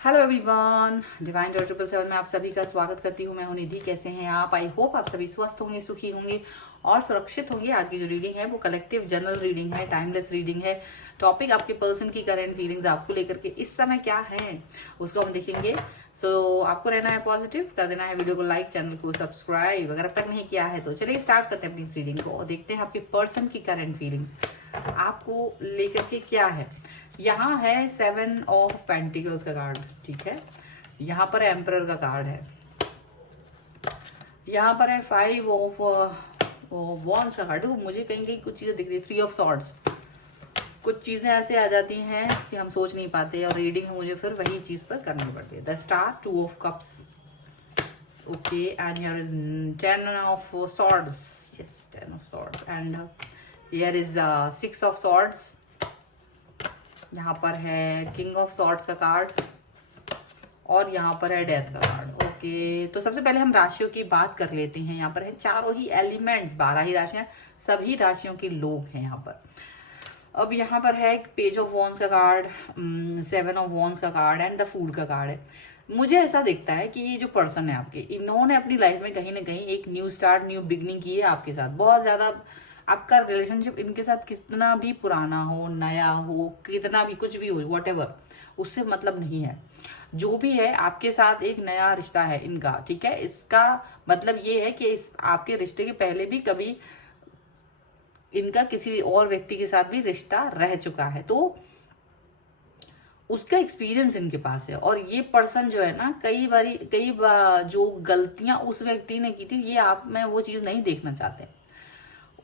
Hello everyone, divine dot 777 में आप सभी का स्वागत करती हूँ। मैं हूँ निधि। कैसे हैं आप? आई होप आप सभी स्वस्थ होंगे, सुखी होंगे और सुरक्षित होंगे। आज की जो रीडिंग है वो कलेक्टिव जनरल रीडिंग है, टाइमलेस रीडिंग है। टॉपिक आपके पर्सन की करंट फीलिंग्स आपको लेकर के इस समय क्या है उसको हम देखेंगे। सो आपको रहना है पॉजिटिव, कर देना है वीडियो को लाइक, चैनल को सब्सक्राइब अगर अब तक नहीं किया है तो। चलिए स्टार्ट करते हैं अपनी इस रीडिंग को और देखते हैं आपके पर्सन की करंट फीलिंग्स आपको लेकर के क्या है। यहाँ है 7 ऑफ पेंटिकल्स का कार्ड, ठीक है। यहाँ पर एम्परर का कार्ड है। यहाँ पर है 5 ऑफ वॉन्ड्स का कार्ड। देखो मुझे कहीं कहीं कुछ चीजें दिख रही है। 3 ऑफ सॉर्ड्स, कुछ चीजें ऐसे आ जाती हैं कि हम सोच नहीं पाते और रीडिंग मुझे फिर वही चीज पर करनी पड़ती है। The star, 2 of cups, okay, and here is 10 of swords, yes 10 of swords, and here is 6 of swords. यहाँ पर है किंग ऑफ सॉर्ड्स का कार्ड और यहाँ पर है डेथ का कार्ड। ओके, तो सबसे पहले हम राशियों की बात कर लेते हैं। यहाँ पर है चारों ही एलिमेंट्स, 12 ही राशियां, सभी राशियों के लोग हैं यहाँ पर। अब यहाँ पर है पेज ऑफ वॉन्स का कार्ड, 7 ऑफ वॉन्स का कार्ड एंड द फूड का कार्ड है। मुझे ऐसा दिखता है कि ये जो पर्सन है आपके, इन्होंने अपनी लाइफ में कहीं ना कहीं एक न्यू स्टार्ट, न्यू बिगनिंग की है आपके साथ। बहुत ज्यादा आपका रिलेशनशिप इनके साथ कितना भी पुराना हो, नया हो, कितना भी कुछ भी हो, वॉटेवर, उससे मतलब नहीं है। जो भी है आपके साथ एक नया रिश्ता है इनका, ठीक है। इसका मतलब ये है कि इस आपके रिश्ते के पहले भी कभी इनका किसी और व्यक्ति के साथ भी रिश्ता रह चुका है, तो उसका एक्सपीरियंस इनके पास है। और ये पर्सन जो है ना, कई बार जो गलतियां उस व्यक्ति ने की थी, ये आप में वो चीज नहीं देखना चाहते,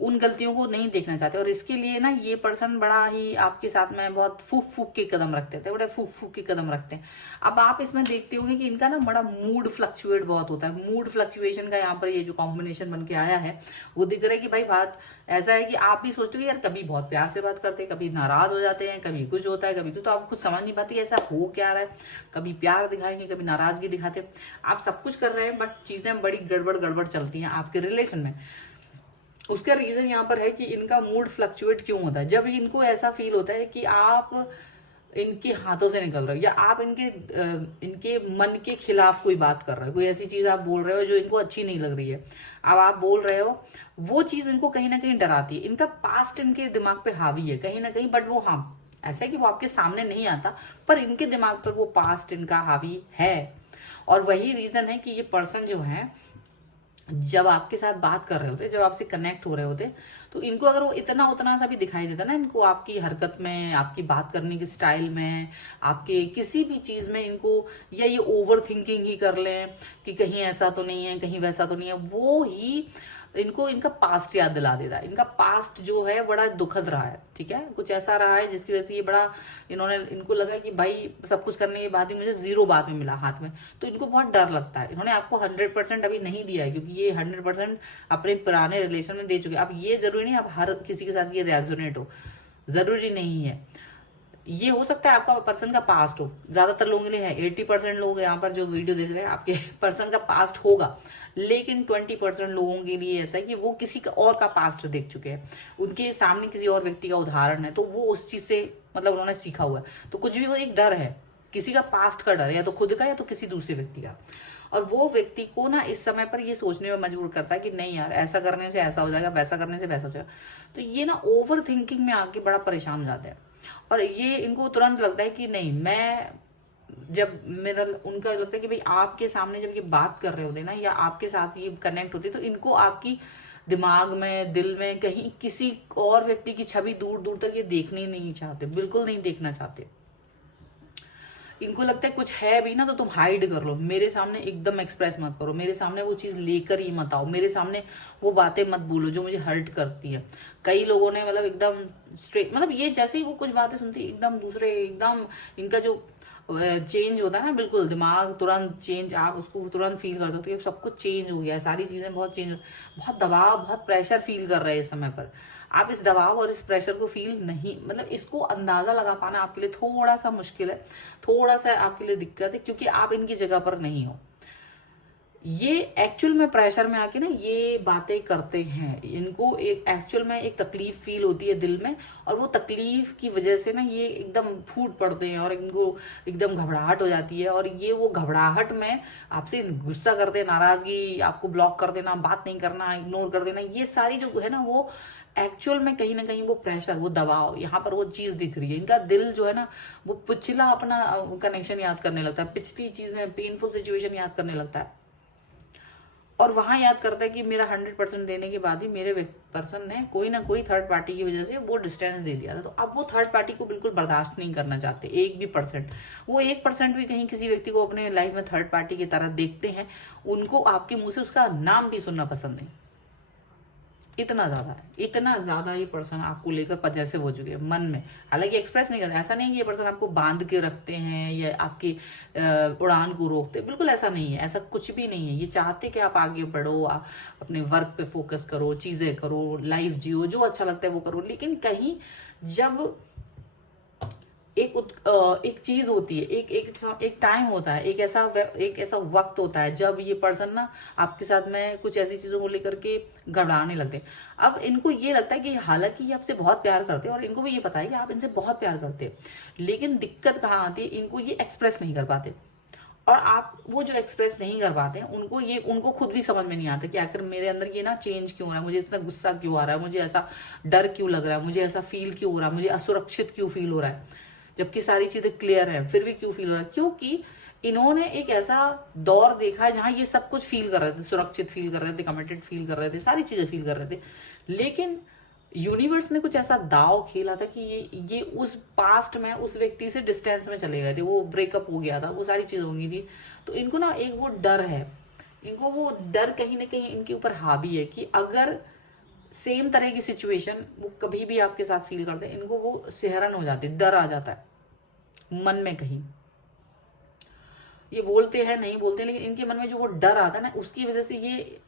उन गलतियों को नहीं देखना चाहते। और इसके लिए ना ये पर्सन बड़ा ही आपके साथ में बहुत फूक फूक के कदम रखते थे, बड़े फूक फूक के कदम रखते हैं। अब आप इसमें देखते होंगे कि इनका ना बड़ा मूड फ्लक्चुएट बहुत होता है। मूड फ्लक्चुएशन का यहाँ पर ये जो कॉम्बिनेशन बन के आया है वो दिख रहा है कि भाई बात ऐसा है कि आप भी सोचते हो यार, कभी बहुत प्यार से बात करते हैं, कभी नाराज हो जाते हैं, कभी कुछ होता है, कभी कुछ, तो आप कुछ समझ नहीं पाती ऐसा हो क्या रहा है। कभी प्यार दिखाएंगे, कभी नाराजगी दिखाते हैं, आप सब कुछ कर रहे हैं बट चीजें बड़ी गड़बड़ गड़बड़ चलती हैं आपके रिलेशन में। उसका रीजन यहाँ पर है कि इनका मूड फ्लक्चुएट क्यों होता है। जब इनको ऐसा फील होता है कि आप इनके हाथों से निकल रहे हो या आप इनके मन के खिलाफ कोई बात कर रहे हो, कोई ऐसी चीज आप बोल रहे हो जो इनको अच्छी नहीं लग रही है, अब आप बोल रहे हो, वो चीज इनको कहीं ना कहीं डराती है। इनका पास्ट इनके दिमाग पे हावी है कहीं ना कहीं, बट वो हाँ ऐसा है कि वो आपके सामने नहीं आता, पर इनके दिमाग पर वो पास्ट इनका हावी है। और वही रीजन है कि ये पर्सन जो है, जब आपके साथ बात कर रहे होते, जब आपसे कनेक्ट हो रहे होते, तो इनको अगर वो इतना उतना सा भी दिखाई देता ना, इनको आपकी हरकत में, आपकी बात करने के स्टाइल में, आपके किसी भी चीज में इनको, या ये ओवर थिंकिंग ही कर लें कि कहीं ऐसा तो नहीं है, कहीं वैसा तो नहीं है, वो ही इनको इनका पास्ट याद दिला देता है। इनका पास्ट जो है बड़ा दुखद रहा है, ठीक है, कुछ ऐसा रहा है जिसकी वजह से ये बड़ा, इनको लगा कि भाई सब कुछ करने के बाद भी मुझे 0 बाद में मिला हाथ में, तो इनको बहुत डर लगता है। इन्होंने आपको 100% अभी नहीं दिया है, क्योंकि ये 100% अपने पुराने रिलेशन में दे चुके हैं। अब ये जरूरी नहीं आप हर किसी के साथ ये रेजोनेट हो, जरूरी नहीं है। ये हो सकता है आपका पर्सन का पास्ट हो, ज्यादातर लोगों के लिए है। 80% लोग यहाँ पर जो वीडियो देख रहे हैं आपके पर्सन का पास्ट होगा, लेकिन 20% लोगों के लिए ऐसा है कि वो किसी का और का पास्ट देख चुके हैं, उनके सामने किसी और व्यक्ति का उदाहरण है, तो वो उस चीज से मतलब उन्होंने सीखा हुआ है। तो कुछ भी वो एक डर है, किसी का पास्ट का डर है, या तो खुद का या तो किसी दूसरे व्यक्ति का। और वो व्यक्ति को ना इस समय पर ये सोचने में मजबूर करता है कि नहीं यार, ऐसा करने से ऐसा हो जाएगा, वैसा करने से वैसा हो जाएगा। तो ये ना ओवर थिंकिंग में आके बड़ा परेशान हो जाता है। और ये इनको तुरंत लगता है कि नहीं, मैं जब मेरा उनका लगता है कि भाई आपके सामने जब ये बात कर रहे होते ना, या आपके साथ ये कनेक्ट होते, तो इनको आपकी दिमाग में, दिल में कहीं किसी और व्यक्ति की छवि दूर दूर तक ये देखनी नहीं चाहते, बिल्कुल नहीं देखना चाहते। इनको लगता है कुछ है भी ना तो तुम हाइड कर लो, मेरे सामने एकदम एक्सप्रेस मत करो, मेरे सामने वो चीज लेकर ही मत आओ, मेरे सामने वो बातें मत बोलो जो मुझे हर्ट करती है। कई लोगों ने मतलब एकदम स्ट्रेट, मतलब ये जैसे ही वो कुछ बातें सुनती है एकदम दूसरे, एकदम इनका जो चेंज होता है ना, बिल्कुल दिमाग तुरंत चेंज, आप उसको तुरंत फील करते हो कि सब कुछ चेंज हो गया है, सारी चीजें बहुत चेंज, बहुत दबाव, बहुत प्रेशर फील कर रहे हैं इस समय पर। आप इस दबाव और इस प्रेशर को फील नहीं, मतलब इसको अंदाजा लगा पाना आपके लिए थोड़ा सा मुश्किल है, थोड़ा सा आपके लिए दिक्कत है, क्योंकि आप इनकी जगह पर नहीं हो। ये एक्चुअल में प्रेशर में आके ना ये बातें करते हैं, इनको एक एक्चुअल में एक तकलीफ फील होती है दिल में, और वो तकलीफ की वजह से ना ये एकदम फूट पड़ते हैं और इनको एकदम घबराहट हो जाती है, और ये वो घबराहट में आपसे गुस्सा करते हैं, नाराजगी, आपको ब्लॉक कर देना, बात नहीं करना, इग्नोर कर देना, ये सारी जो है ना वो एक्चुअल में कहीं ना कहीं वो प्रेशर, वो दबाव, यहाँ पर वो चीज दिख रही है। इनका दिल जो है ना वो पिछला अपना कनेक्शन याद करने लगता है, पिछली चीजें, पेनफुल सिचुएशन याद करने लगता है, और वहां याद करता है कि मेरा 100% देने के बाद भी मेरे पर्सन ने कोई ना कोई थर्ड पार्टी की वजह से वो डिस्टेंस दे दिया था। तो अब वो थर्ड पार्टी को बिल्कुल बर्दाश्त नहीं करना चाहते, 1% भी। वो 1% भी कहीं किसी व्यक्ति को अपने लाइफ में थर्ड पार्टी की तरह देखते हैं, उनको आपके मुंह से उसका नाम भी सुनना पसंद नहीं। इतना ज्यादा है, इतना ज्यादा ये पर्सन आपको लेकर पजेसिव हो चुके हैं मन में। हालांकि एक्सप्रेस नहीं करते, ऐसा नहीं कि ये पर्सन आपको बांध के रखते हैं या आपकी उड़ान को रोकते, बिल्कुल ऐसा नहीं है, ऐसा कुछ भी नहीं है। ये चाहते कि आप आगे बढ़ो, आप अपने वर्क पे फोकस करो, चीजें करो, लाइफ जियो, जो अच्छा लगता है वो करो। लेकिन कहीं जब एक चीज होती है, एक टाइम होता है, एक ऐसा वक्त होता है जब ये पर्सन ना आपके साथ में कुछ ऐसी चीजों को लेकर के घबराने लगते हैं। अब इनको ये लगता है कि हालांकि ये आपसे बहुत प्यार करते हैं और इनको भी ये पता है कि आप इनसे बहुत प्यार करते हैं, लेकिन दिक्कत कहाँ आती है, इनको ये एक्सप्रेस नहीं कर पाते। और आप वो जो एक्सप्रेस नहीं कर पाते हैं उनको खुद भी समझ में नहीं आता कि आखिर मेरे अंदर ये ना चेंज क्यों हो रहा है, मुझे इतना गुस्सा क्यों आ रहा है, मुझे ऐसा डर क्यों लग रहा है, मुझे ऐसा फील क्यों हो रहा है, मुझे असुरक्षित क्यों फील हो रहा है, जबकि सारी चीजें क्लियर है फिर भी क्यों फील हो रहा है। क्योंकि इन्होंने एक ऐसा दौर देखा है जहां ये सब कुछ फील कर रहे थे, सुरक्षित फील कर रहे थे, कमिटेड फील कर रहे थे, सारी चीजें फील कर रहे थे। लेकिन यूनिवर्स ने कुछ ऐसा दाव खेला था कि ये उस पास्ट में उस व्यक्ति से डिस्टेंस में चले गए थे, वो ब्रेकअप हो गया था, वो सारी चीजें हो गई थी। तो इनको ना एक वो डर है, इनको वो डर कहीं ना कहीं इनके ऊपर हावी है कि अगर सेम तरह की सिचुएशन वो कभी भी आपके साथ फील करते हैं, इनको वो सिहरन हो जाती है, डर आ जाता है मन में। कहीं ये बोलते हैं नहीं बोलते, लेकिन इनके मन में जो वो डर आता है ना, उसकी वजह से ये,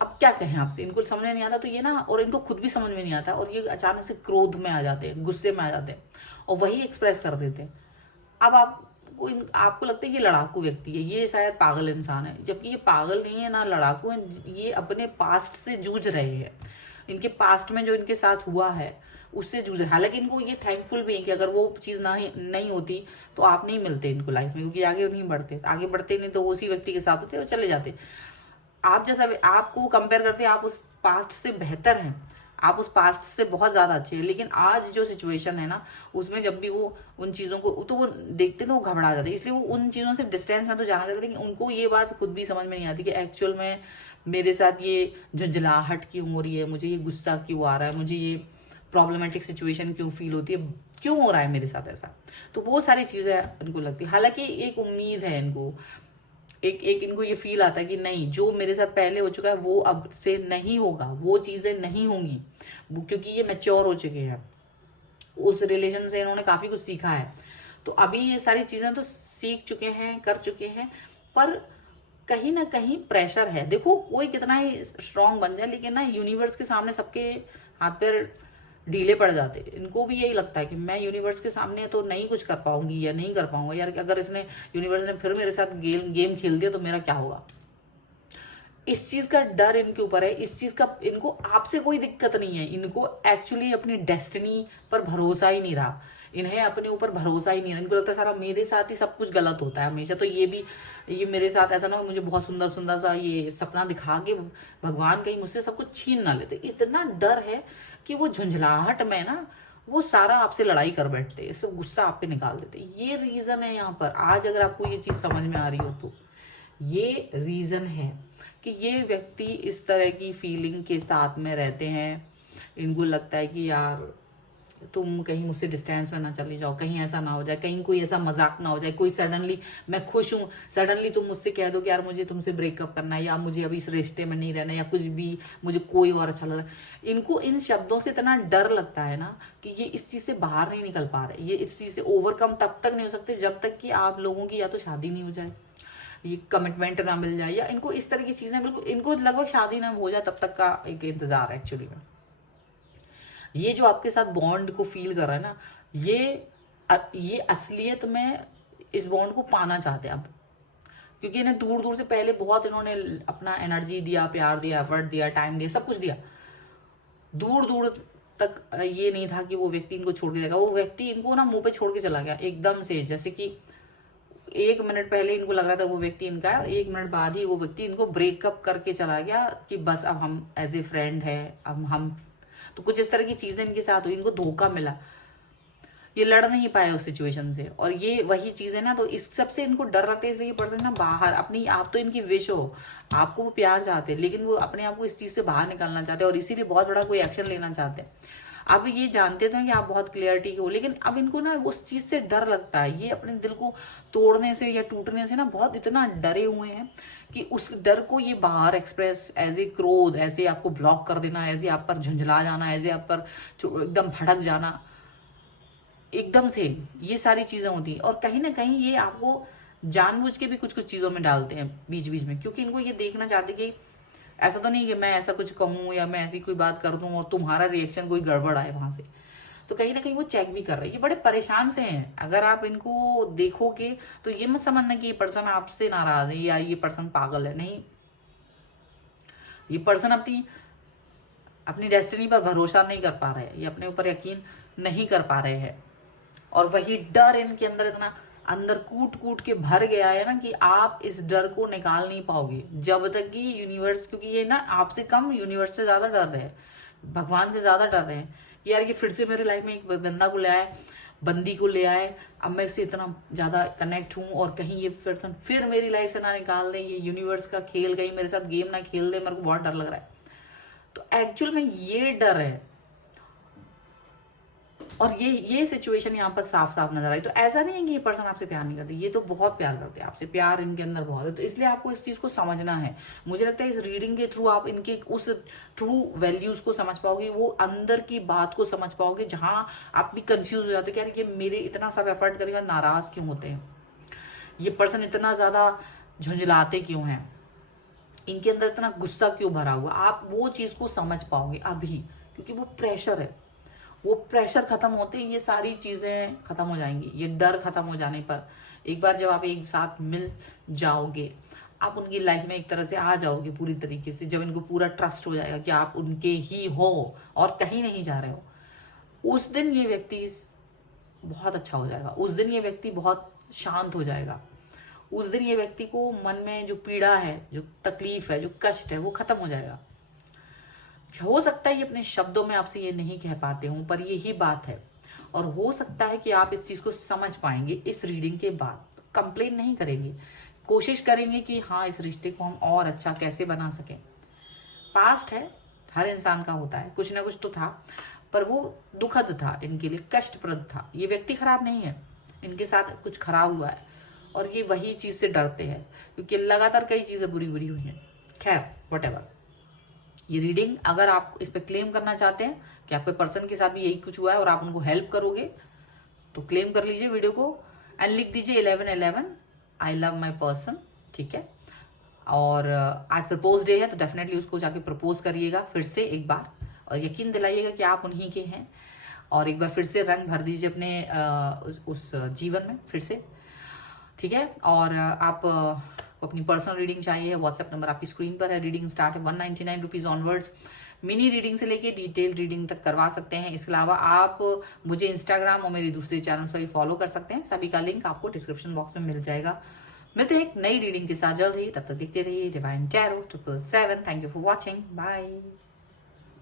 अब क्या कहें आपसे, इनको समझ में नहीं आता तो ये ना, और इनको खुद भी समझ में नहीं आता, और ये अचानक से क्रोध में आ जाते हैं, गुस्से में आ जाते हैं, और वही एक्सप्रेस कर देते हैं। अब आपको लगता है ये लड़ाकू व्यक्ति है, ये शायद पागल इंसान है, जबकि ये पागल नहीं है ना लड़ाकू है, ये अपने पास्ट से जूझ रहे हैं। इनके पास्ट में जो इनके साथ हुआ है उससे जूझ रहे। हालांकि इनको ये थैंकफुल भी है कि अगर वो चीज नहीं होती तो आप नहीं मिलते इनको लाइफ में, क्योंकि आगे नहीं बढ़ते, आगे बढ़ते नहीं तो उसी व्यक्ति के साथ होते और चले जाते। आप जैसा आपको कंपेयर करते हैं, आप उस पास्ट से बेहतर हैं, आप उस पास्ट से बहुत ज्यादा अच्छे हैं, लेकिन आज जो सिचुएशन है ना उसमें जब भी वो उन चीजों को तो वो देखते तो वो घबरा जाते, इसलिए वो उन चीजों से डिस्टेंस में तो जाना चाहते, लेकिन उनको ये बात खुद भी समझ में नहीं आती कि एक्चुअल में मेरे साथ ये झुंझलाहट क्यों हो रही है, मुझे ये गुस्सा क्यों आ रहा है, मुझे ये प्रॉब्लमेटिक सिचुएशन क्यों फील होती है, क्यों हो रहा है मेरे साथ ऐसा। तो वो सारी चीजें इनको लगती है। हालांकि एक उम्मीद है इनको, एक इनको ये फील आता है कि नहीं, जो मेरे साथ पहले हो चुका है वो अब से नहीं होगा, वो चीजें नहीं होंगी, क्योंकि ये मैच्योर हो चुके हैं, उस रिलेशन से इन्होंने काफी कुछ सीखा है। तो अभी ये सारी चीजें तो सीख चुके हैं, कर चुके हैं, पर कहीं ना कहीं प्रेशर है। देखो कोई कितना ही स्ट्रांग बन जाए, लेकिन ना यूनिवर्स के सामने सबके हाथ पैर ढीले पड़ जाते। इनको भी यही लगता है कि मैं यूनिवर्स के सामने तो नहीं कुछ कर पाऊंगी या नहीं कर पाऊंगा यार, अगर यूनिवर्स ने फिर मेरे साथ गेम खेल दिया तो मेरा क्या होगा। इस चीज का डर इनके ऊपर है, इस चीज का इनको आपसे कोई दिक्कत नहीं है, इनको एक्चुअली अपनी डेस्टिनी पर भरोसा ही नहीं रहा, इन्हें अपने ऊपर भरोसा ही नहीं रहा। इनको लगता है सारा मेरे साथ ही सब कुछ गलत होता है हमेशा, तो ये मेरे साथ ऐसा ना हो, मुझे बहुत सुंदर सुंदर सा ये सपना दिखा के भगवान कहीं मुझसे सब कुछ छीन ना लेते। इतना डर है कि वो झुंझलाहट में ना वो सारा आपसे लड़ाई कर बैठते, सब गुस्सा आप पे निकाल देते। ये रीजन है यहाँ पर। आज अगर आपको ये चीज समझ में आ रही हो तो ये रीजन है कि ये व्यक्ति इस तरह की फीलिंग के साथ में रहते हैं। इनको लगता है कि यार तुम कहीं मुझसे डिस्टेंस में ना चले जाओ, कहीं ऐसा ना हो जाए, कहीं कोई ऐसा मजाक ना हो जाए, कोई सडनली, मैं खुश हूं, सडनली तुम मुझसे कह दो कि यार मुझे तुमसे ब्रेकअप करना है, या मुझे अभी इस रिश्ते में नहीं रहना, या कुछ भी, मुझे कोई और अच्छा लग रहा है। इनको इन शब्दों से इतना डर लगता है ना कि ये इस चीज से बाहर नहीं निकल पा रहे। ये इस चीज से ओवरकम तब तक नहीं हो सकते जब तक कि आप लोगों की या तो शादी नहीं हो जाए, ये कमिटमेंट ना मिल जाए, या इनको इस तरह की चीजें, बिल्कुल इनको लगभग शादी ना हो जाए तब तक का एक इंतजार है एक्चुअली में। ये जो आपके साथ बॉन्ड को फील कर रहा है ना, ये असलियत में इस बॉन्ड को पाना चाहते हैं अब। क्योंकि इन्हें दूर दूर से पहले बहुत इन्होंने अपना एनर्जी दिया, प्यार दिया, एफर्ट दिया, टाइम दिया, सब कुछ दिया। दूर दूर तक ये नहीं था कि वो व्यक्ति इनको छोड़ के जाएगा। वो व्यक्ति इनको ना मुंह पे छोड़ के चला गया एकदम से, जैसे कि 1 मिनट पहले इनको लग रहा था वो व्यक्ति इनका है और 1 मिनट बाद ही वो व्यक्ति इनको ब्रेकअप करके चला गया कि बस अब हम एज ए फ्रेंड है, अब हम तो कुछ इस तरह की चीजें इनके साथ हुई। इनको धोखा मिला, ये लड़ नहीं पाए उस सिचुएशन से। और ये वही चीज है ना, तो इस सबसे इनको डर लगता है, इसलिए ये पर्सन ना बाहर अपनी, आप तो इनकी विश हो, आपको वो प्यार चाहते हैं, लेकिन वो अपने आप को इस चीज से बाहर निकालना चाहते हैं और इसीलिए बहुत बड़ा कोई एक्शन लेना चाहते हैं। अब ये जानते तो हैं कि आप बहुत क्लियरिटी हो, लेकिन अब इनको ना उस चीज से डर लगता है। ये अपने दिल को तोड़ने से या टूटने से ना बहुत इतना डरे हुए हैं कि उस डर को ये बाहर एक्सप्रेस एज ए क्रोध, ऐसे आपको ब्लॉक कर देना, ऐसे आप पर झुंझला जाना, ऐसे आप पर एकदम भड़क जाना एकदम से, ये सारी चीजें होती हैं। और कहीं ना कहीं ये आपको जानबूझ के भी कुछ कुछ चीजों में डालते हैं बीच बीच में, क्योंकि इनको ये देखना चाहते कि ऐसा तो नहीं कि मैं ऐसा कुछ कहूँ या मैं ऐसी कोई बात कर दूं और तुम्हारा रिएक्शन कोई गड़बड़ आए वहां से। तो कहीं ना कहीं वो चेक भी कर रहे हैं। ये बड़े परेशान से हैं। अगर आप इनको देखोगे तो ये मत समझना कि ये पर्सन आपसे नाराज है या ये पर्सन पागल है, नहीं। ये पर्सन अपनी डेस्टिनी पर भरोसा नहीं कर पा रहे हैं, ये अपने ऊपर यकीन नहीं कर पा रहे हैं। और वही डर इनके अंदर इतना अंदर कूट कूट के भर गया है ना कि आप इस डर को निकाल नहीं पाओगे जब तक कि यूनिवर्स, क्योंकि ये ना आपसे कम यूनिवर्स से ज्यादा डर रहे हैं, भगवान से ज्यादा डर रहे हैं कि यार ये फिर से मेरे लाइफ में एक बंदा को ले आए, बंदी को ले आए, अब मैं इससे इतना ज्यादा कनेक्ट हूं और कहीं ये फिर मेरी लाइफ से ना निकाल दे, ये यूनिवर्स का खेल कहीं मेरे साथ गेम ना खेल दे, मेरे को बहुत डर लग रहा है। तो एक्चुअल में ये डर है और ये सिचुएशन यहाँ पर साफ साफ नजर आई। तो ऐसा नहीं है कि ये पर्सन आपसे प्यार नहीं करते, ये तो बहुत प्यार करते हैं आपसे, प्यार इनके अंदर बहुत है। तो इसलिए आपको इस चीज को समझना है। मुझे लगता है इस रीडिंग के थ्रू आप इनके उस ट्रू वैल्यूज को समझ पाओगे, वो अंदर की बात को समझ पाओगे जहां आप भी कंफ्यूज हो जाते हो कि यार ये मेरे इतना सब एफर्ट करेगा, नाराज क्यों होते हैं, ये पर्सन इतना ज्यादा झुंझलाते क्यों हैं, इनके अंदर इतना गुस्सा क्यों भरा हुआ। आप वो चीज को समझ पाओगे अभी, क्योंकि वो प्रेशर है। वो प्रेशर खत्म होते ही ये सारी चीजें खत्म हो जाएंगी। ये डर खत्म हो जाने पर एक बार जब आप एक साथ मिल जाओगे, आप उनकी लाइफ में एक तरह से आ जाओगे पूरी तरीके से, जब इनको पूरा ट्रस्ट हो जाएगा कि आप उनके ही हो और कहीं नहीं जा रहे हो, उस दिन ये व्यक्ति बहुत अच्छा हो जाएगा। उस दिन ये व्यक्ति बहुत शांत हो जाएगा। उस दिन ये व्यक्ति को मन में जो पीड़ा है, जो तकलीफ है, जो कष्ट है, वो खत्म हो जाएगा। हो सकता है ये अपने शब्दों में आपसे ये नहीं कह पाते हों, पर यही बात है। और हो सकता है कि आप इस चीज को समझ पाएंगे इस रीडिंग के बाद। कंप्लेन नहीं करेंगे, कोशिश करेंगे कि हाँ इस रिश्ते को हम और अच्छा कैसे बना सकें। पास्ट है, हर इंसान का होता है, कुछ ना कुछ तो था, पर वो दुखद था, इनके लिए कष्टप्रद था। ये व्यक्ति खराब नहीं है, इनके साथ कुछ खराब हुआ है और ये वही चीज से डरते हैं क्योंकि लगातार कई चीजें बुरी बुरी हुई हैं। खैर व्हाटएवर, ये रीडिंग अगर आप इस पे क्लेम करना चाहते हैं कि आपके पर्सन के साथ भी यही कुछ हुआ है और आप उनको हेल्प करोगे, तो क्लेम कर लीजिए वीडियो को एंड लिख दीजिए 1111 आई लव माई पर्सन, ठीक है। और आज प्रपोज डे है तो डेफिनेटली उसको जाके प्रपोज करिएगा फिर से एक बार और यकीन दिलाइएगा कि आप उन्हीं के हैं। और एक बार फिर से रंग भर दीजिए अपने उस जीवन में फिर से, ठीक है। और आप अपनी पर्सनल रीडिंग चाहिए, व्हाट्सएप नंबर आपकी स्क्रीन पर है। रीडिंग स्टार्ट है 199 रुपीज ऑनवर्ड्स। मिनी रीडिंग से लेके डिटेल रीडिंग तक करवा सकते हैं। इसके अलावा आप मुझे इंस्टाग्राम और मेरे दूसरे चैनल्स पर भी फॉलो कर सकते हैं, सभी का लिंक आपको डिस्क्रिप्शन बॉक्स में मिल जाएगा। मिलते हैं एक नई रीडिंग के साथ जल्द ही, तब तक देखते रहिए divine tarot 777। Thank you for watching, bye.